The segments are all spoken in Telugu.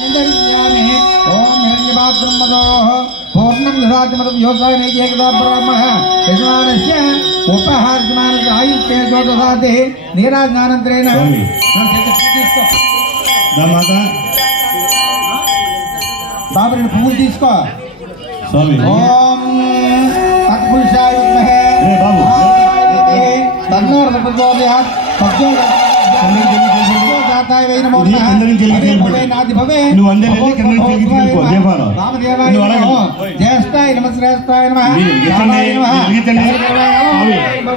ओम हिरण्यपात्रं मदोः पूर्णं दधातिमतं योगाय नैकेकदा ब्राह्मणः यजमानस्य उपहारसमानस्य आयुष्येजो ददाति नीराजनानन्तरेण बाबरी फूल తీసుకో స్వామి ఓం తత్పురుషాయ విద్మహే తన్నో ప్రచోదయాత్ సత్యం जाताय वै नमो नादि भवे नु अंदर ले करने के लिए को देवारो वामदेवाय नमः ज्येष्ठाय नमः श्रेष्ठाय नमः ज्ञानाय नमः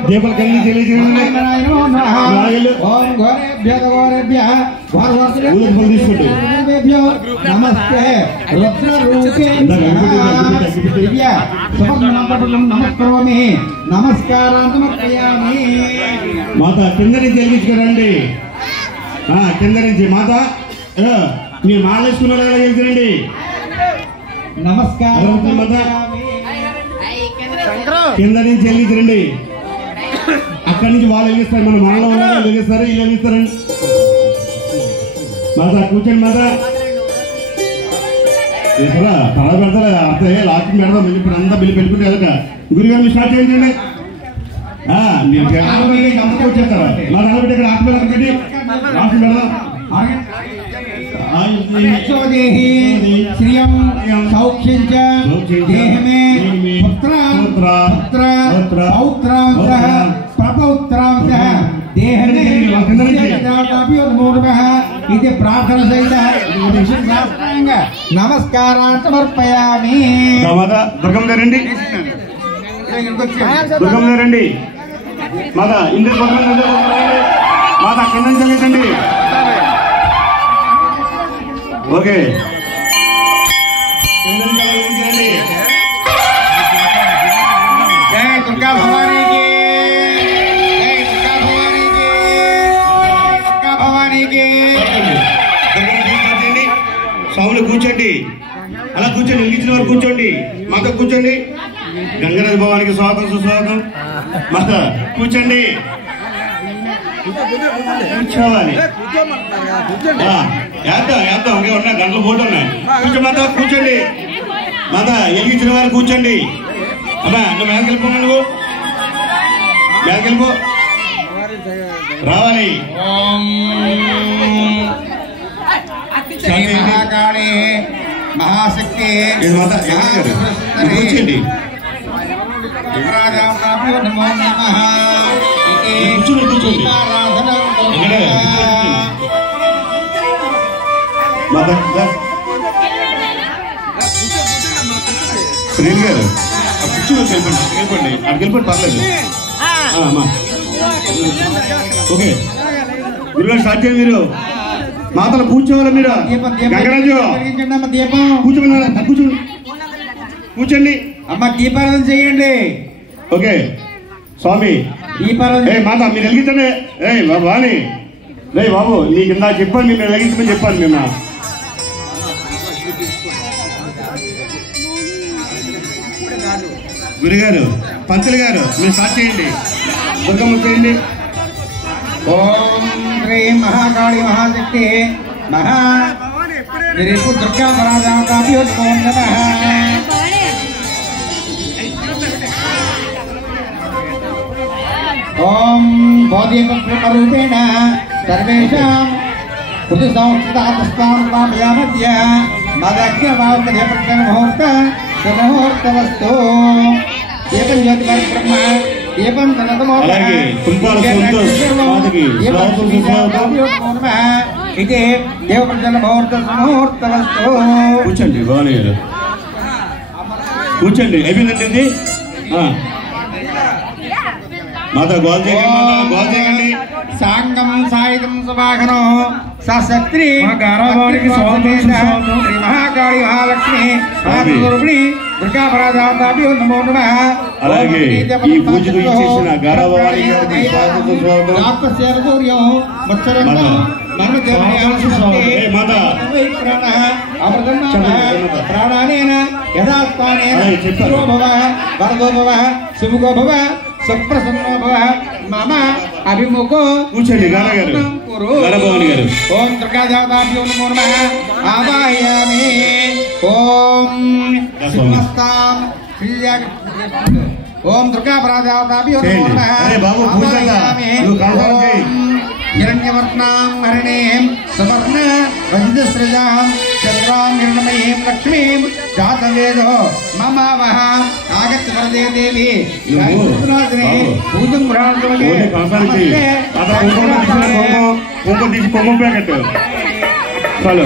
देवल करने के लिए ओम घोरेभ्यः घोरवासुदेभ्यो नमस्ते रुद्र रूपे दिव्य समर्पणं नमस्करोमि नमस्कारान् समर्पयामि माता కిందని చెల్లించుకోండి కింద నుంచి మాత మీ మాలేసుకున్నారా వెళ్తారండి నమస్కారం కింద నుంచి వెళ్ళించరండి అక్కడి నుంచి వాళ్ళు వెళ్ళిస్తారు మన మనలో ఉన్నారా వెళ్ళిస్తారు వీళ్ళు వెళ్ళిస్తారండి మాత కూర్చోండి మాత తల పెడతారా అర్థం లాస్ట్ పెడదాం ఇప్పుడు అంతా బిల్లు పెట్టుకుంటే వెళ్ళక గురిగా మీరు స్టార్ట్ చేయండి వచ్చేస్తారా మా నిలబెట్టి ఇక్కడ ఆత్మ పెట్టి ఆత్మ పెడదాం श्रियं सौख्यं च देह में पुत्र पौत्रांशः प्रपौत्रांशः देह में इति प्रार्थना सहित नमस्कारान् समर्पयामि दुर्गम రండి దుర్గమ్మ రండి మాత ఇంద్ర మాత కింద చల్లించండి ఓకే జై దుర్గా భవానీకి జై దుర్గా భవానీకి దుర్గా భవానీకి స్వాములు కూర్చోండి అలా కూర్చోండి నిలిచిన వారు కూర్చోండి మాత కూర్చోండి గంగరాజ భవానికి స్వాగతం సుస్వాగతం మాత కూర్చోండి కూర్చోవాలి వేద్దాం ఒకే ఉన్నాయి గంటల ఫోటో ఉన్నాయి మాత కూర్చోండి మాత ఎలిగించిన వారు కూర్చోండి అమ్మా నువ్వు మేదకెళ్ళిపో నువ్వు మేదకెళ్ళిపో రావాలి మహాకాళి మహాశక్తి కూర్చోండి నమో నమః శ్రీని గారు కూర్చోండి వెళ్ళిపోండి అక్కడికి వెళ్ళిపోండి పర్లేదు ఓకే గురుగారు స్టార్ట్ చేయండి మీరు మాతలు కూర్చోవాలి మీరు గంగరాజు కూర్చోండి కూర్చోండి అమ్మ దీపారాధన చేయండి ఓకే స్వామి దీపారాధన మాత మీరు వెలిగించండి బాబు అని రే బాబు నీకు ఇందా చెప్పాను మీరు వెలిగించమని చెప్పాను మేము గురుగారు పంతులు గారు మీరు స్టార్ట్ చేయండి దుర్గమ్మ చేయండి ఓం శ్రీం మహాకాళి మహాశక్తి మహా దుర్గా పరాదాభ్యో నమః ओम बोधिपरूपेण सर्वेषां पुरुषसंस्कृतात्मस्तामयामद्य मदग्निमुहूर्त सुमुहूर्तवस्तु दीपं ज्योतिर्ब्रह्म दीपं तनतमोदि इति देवप्रजलमुहूर्त सुमुहूर्तवस्तु కూర్చోండి భవాని గారు కూర్చోండి అయిపోయిందండి माता गोल जयगंडी सांगम साइदम सुभागनो सशस्त्री गारावाणी की महाकाली महालक्ष्मी महादुर्गुणी दुर्गा परादाभ्यो नमो नमः అలాగే ఈ పూజకు ఇచ్చేసిన గారావాణి గారికి స్వాగతం సుస్వాగతం ఆత్మసేవ సూర్యం మత్సరంగ నన్ను దేవయాలి మాతా ప్రాణ అమృతన్న ప్రాణానేన యథాస్థానేన భవ వరదో భవ శుభగో భవ सुप्रसन्नो भव मम అభిముఖో కూర్చోండి గారు గారభవాని గారు. ఓం దుర్గా దేవతాభ్యో నమో నమః ఆవాహయామి. ఓం సింహస్తాం ఓం దుర్గా పరాదేవతాభ్యో నమో నమః ఆవాహయామి. హిరణ్యవర్ణాం హరిణీం సువర్ణ రజతస్రజాం చంద్రాం నిర్ణమయీం లక్ష్మీం జాతవేదో మమావహ ఆగత్య వరదే దేవి పూజం కుంకుమ ప్యాకెట్ చాలు.